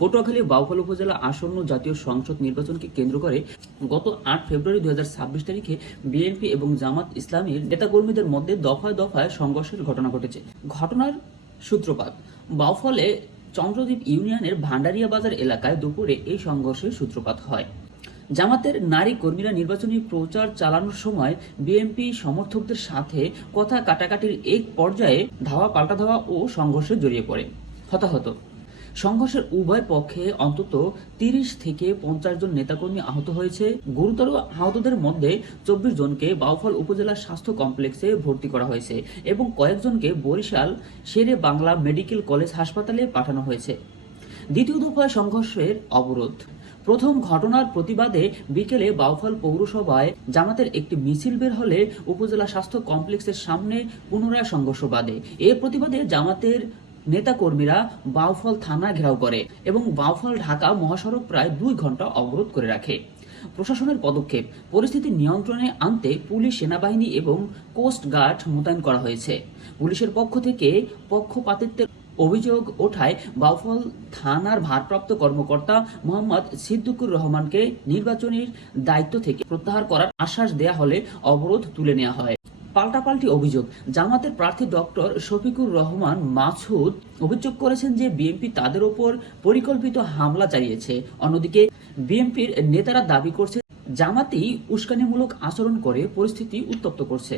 পটুয়াখালী বাউফল উপজেলা আসন্ন জাতীয় সংসদ নির্বাচনকে কেন্দ্র করে গত ৮ ফেব্রুয়ারি ২০২৬ তারিখে বিএনপি এবং জামাত ইসলামীর নেতাকর্মীদের মধ্যে দফায় দফায় সংঘর্ষের ঘটনা ঘটেছে। ঘটনার সূত্রপাত বাউফলে চন্দ্রদ্বীপ ইউনিয়নের ভান্ডারিয়া বাজার এলাকায় দুপুরে এই সংঘর্ষের সূত্রপাত হয়। জামাতের নারী কর্মীরা নির্বাচনী প্রচার চালানোর সময় বিএনপি সমর্থকদের সাথে কথা কাটাকাটির এক পর্যায়ে ধাওয়া পাল্টা ধাওয়া ও সংঘর্ষে জড়িয়ে পড়ে। হতাহত সংঘর্ষের উভয় পক্ষে অন্তত ৩০ থেকে ৫০ জন নেতাকর্মী আহত হয়েছে। গুরুতর আহতদের মধ্যে ২৪ জনকে বাউফল উপজেলা স্বাস্থ্য কমপ্লেক্সে ভর্তি করা হয়েছে এবং কয়েকজনকে বরিশাল শেরে বাংলা মেডিকেল কলেজ হাসপাতালে পাঠানো হয়েছে। দ্বিতীয় দফায় সংঘর্ষের অবরোধ। প্রথম ঘটনার প্রতিবাদে বিকেলে বাউফল পৌরসভায় জামাতের একটি মিছিল বের হলে উপজেলা স্বাস্থ্য কমপ্লেক্সের সামনে পুনরায় সংঘর্ষ বাধে। এর প্রতিবাদে জামাতের নেতাকর্মীরা বাউফল থানা ঘেরাও করে এবং বাউফল ঢাকা মহাসড়ক প্রায় ২ ঘন্টা অবরোধ করে রাখে। প্রশাসনের পদক্ষেপ। পরিস্থিতি নিয়ন্ত্রণে আনতে পুলিশ, সেনাবাহিনী এবং কোস্ট গার্ড মোতায়েন করা হয়েছে। পুলিশের পক্ষ থেকে পক্ষপাতিত্বের অভিযোগ ওঠায় বাউফল থানার ভারপ্রাপ্ত কর্মকর্তা মোহাম্মদ সিদ্দিকুর রহমানকে নির্বাচনের দায়িত্ব থেকে প্রত্যাহার করার আশ্বাস দেয়া হলে অবরোধ তুলে নেওয়া হয়। পাল্টাপাল্টি অভিযোগ। জামাতের প্রার্থী ডক্টর শফিকুর রহমান মাসুদ অভিযোগ করেছেন যে বিএনপি তাদের ওপর পরিকল্পিত হামলা চালিয়েছে। অন্যদিকে বিএনপির নেতারা দাবি করছে জামাতই উস্কানিমূলক আচরণ করে পরিস্থিতি উত্তপ্ত করছে।